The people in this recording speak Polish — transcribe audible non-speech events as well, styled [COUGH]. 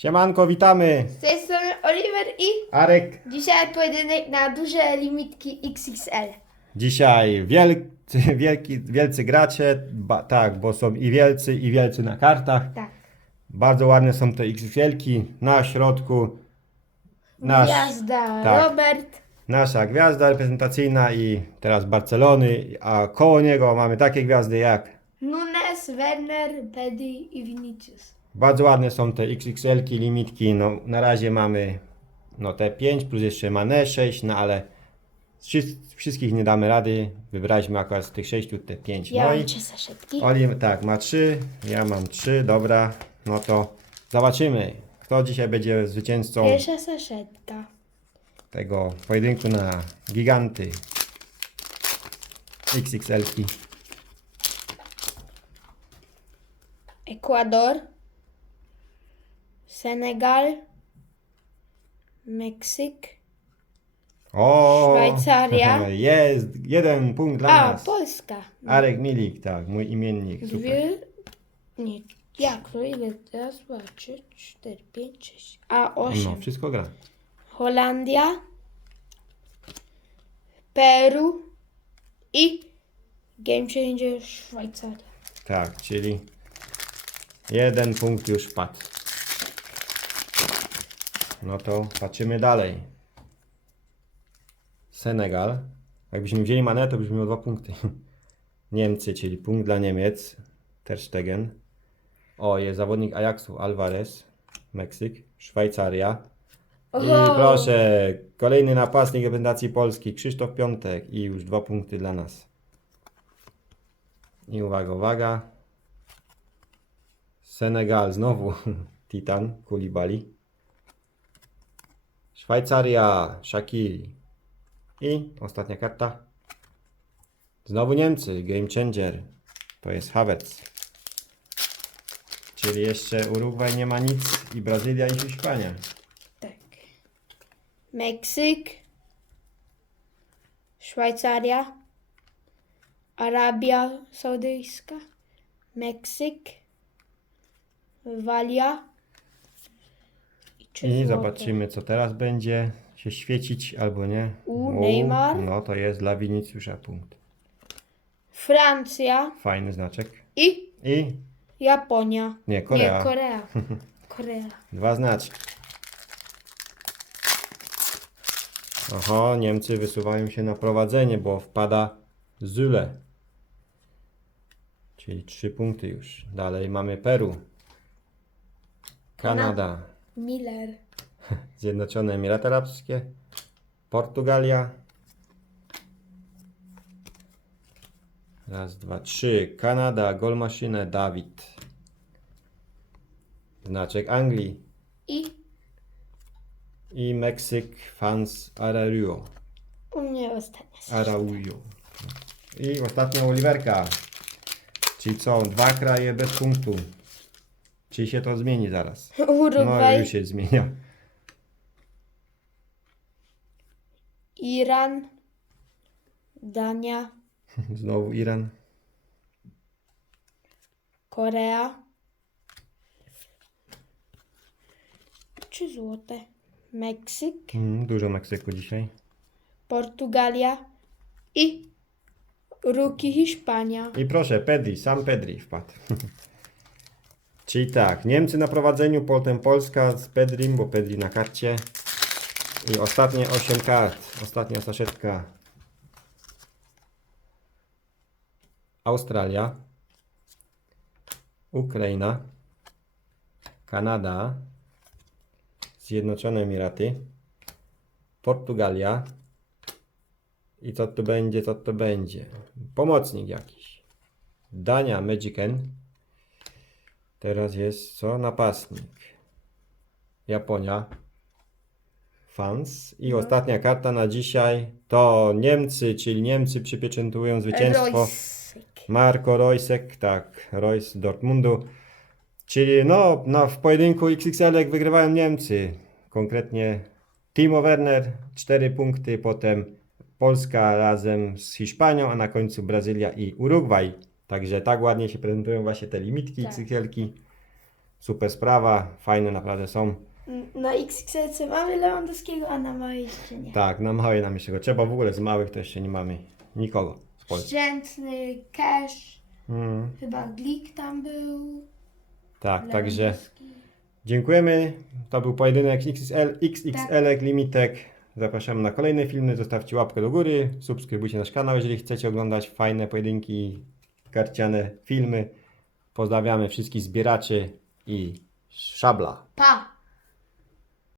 Siemanko, witamy! Z tej strony Oliver i Arek. dzisiaj pojedynek na duże limitki XXL. Dzisiaj wielcy, wielki, wielcy gracze, ba, tak, bo są i wielcy, i wielcy na kartach. Tak. Bardzo ładne są te XXL-ki. Na środku nasz, Gwiazda tak. Robert. nasza gwiazda reprezentacyjna i teraz Barcelony, a koło niego mamy takie gwiazdy jak Nunes, Werner, Pedi i Vinicius. Bardzo ładne są te XXL-ki, limitki. No, na razie mamy no, te 5 plus jeszcze Mane 6, no ale wszy- wszystkich nie damy rady. Wybraliśmy akurat z tych 6 te 5. Ja No mam i trzy saszetki. Oli tak, ma 3, ja mam 3, dobra. No to zobaczymy, kto dzisiaj będzie zwycięzcą Pierwsza saszetka. tego pojedynku na giganty XXL-ki. Ekwador. Senegal. Meksyk. O! Szwajcaria. [LAUGHS] Jest! Jeden punkt dla A, nas. Polska. Arek Milik, tak, mój imiennik. Super. Dwie. Nie. Jak to? Ile? Raz, dwa, trzy, cztery, pięć, sześć. A, osiem. No, wszystko gra. Holandia, Peru i Game Changer Szwajcaria. Tak, czyli jeden punkt już padł. No to patrzymy dalej. Senegal. Jakbyśmy wzięli manę, to byśmy miał dwa punkty. [LAUGHS] Niemcy, czyli punkt dla Niemiec. Ter Stegen. O, jest zawodnik Ajaxu, Alvarez. Meksyk. Szwajcaria. I Oho. proszę, kolejny napastnik reprezentacji Polski, Krzysztof Piątek i już dwa punkty dla nas. I uwaga, uwaga. Senegal znowu [LAUGHS] Titan, Kulibali. Szwajcaria, Shakiri. I ostatnia karta. Znowu Niemcy, Game Changer. To jest Havertz. Czyli jeszcze Urugwaj nie ma nic i Brazylia i Hiszpania. Tak. Meksyk, Szwajcaria, Arabia Saudyjska, Meksyk, Walia i, zobaczymy, co teraz będzie się świecić albo nie. U, Neymar. No to jest dla Viniciusza punkt. Francja Fajny znaczek. i I Japonia. nie, Korea. Nie, Korea. [LAUGHS] Korea. Dwa znaczki. Oho, Niemcy wysuwają się na prowadzenie, bo wpada Zule. Czyli trzy punkty już. Dalej mamy Peru. Kanada. Miller. Zjednoczone Emiraty Arabskie, Portugalia. Raz, dwa, trzy. Kanada, Golmaszynę, Dawid. Znaczek Anglii I i Meksyk, Fans Araujo. u mnie ostatnia. Araujo. I ostatnia Oliverka. Czyli co? Dwa kraje bez punktu. Czy się to zmieni zaraz? No Urugwaj, już się zmienia. Iran, Dania, [LAUGHS] Znowu Iran. Korea. Trzy złote. Meksyk, Mm, dużo Meksyku dzisiaj. Portugalia i Ruki Hiszpania. I proszę, Pedri, sam Pedri wpadł. [LAUGHS] Czyli tak, Niemcy na prowadzeniu, potem Polska z Pedrim, bo Pedri na karcie. I ostatnie 8 kart, ostatnia saszetka. Australia, Ukraina, Kanada, Zjednoczone Emiraty, Portugalia, i co to będzie, co to będzie? Pomocnik jakiś. Dania Magicen. Teraz jest co? Napastnik. Japonia. Fans. I ostatnia karta na dzisiaj to Niemcy, czyli Niemcy przypieczętują zwycięstwo. Roysyk. Marco Roysek, tak, Royce z Dortmundu. Czyli no, no w pojedynku XXL wygrywają Niemcy. Konkretnie Timo Werner 4 punkty, potem Polska razem z Hiszpanią, a na końcu Brazylia i Urugwaj. Także tak ładnie się prezentują właśnie te limitki Tak. XXL-ki. super sprawa, fajne naprawdę są. Na XXL mamy Lewandowskiego, a na małej jeszcze nie. Tak, na małej nam jeszcze go trzeba, w ogóle z małych to jeszcze nie mamy nikogo z Polski. Szczęsny, Cash, Mm, chyba Glik tam był. tak, także dziękujemy. To był pojedynek XXL, XXL Limitek. Zapraszamy na kolejne filmy. Zostawcie łapkę do góry, subskrybujcie nasz kanał, jeżeli chcecie oglądać fajne pojedynki, karciane filmy. Pozdrawiamy wszystkich zbieraczy i szabla. Pa!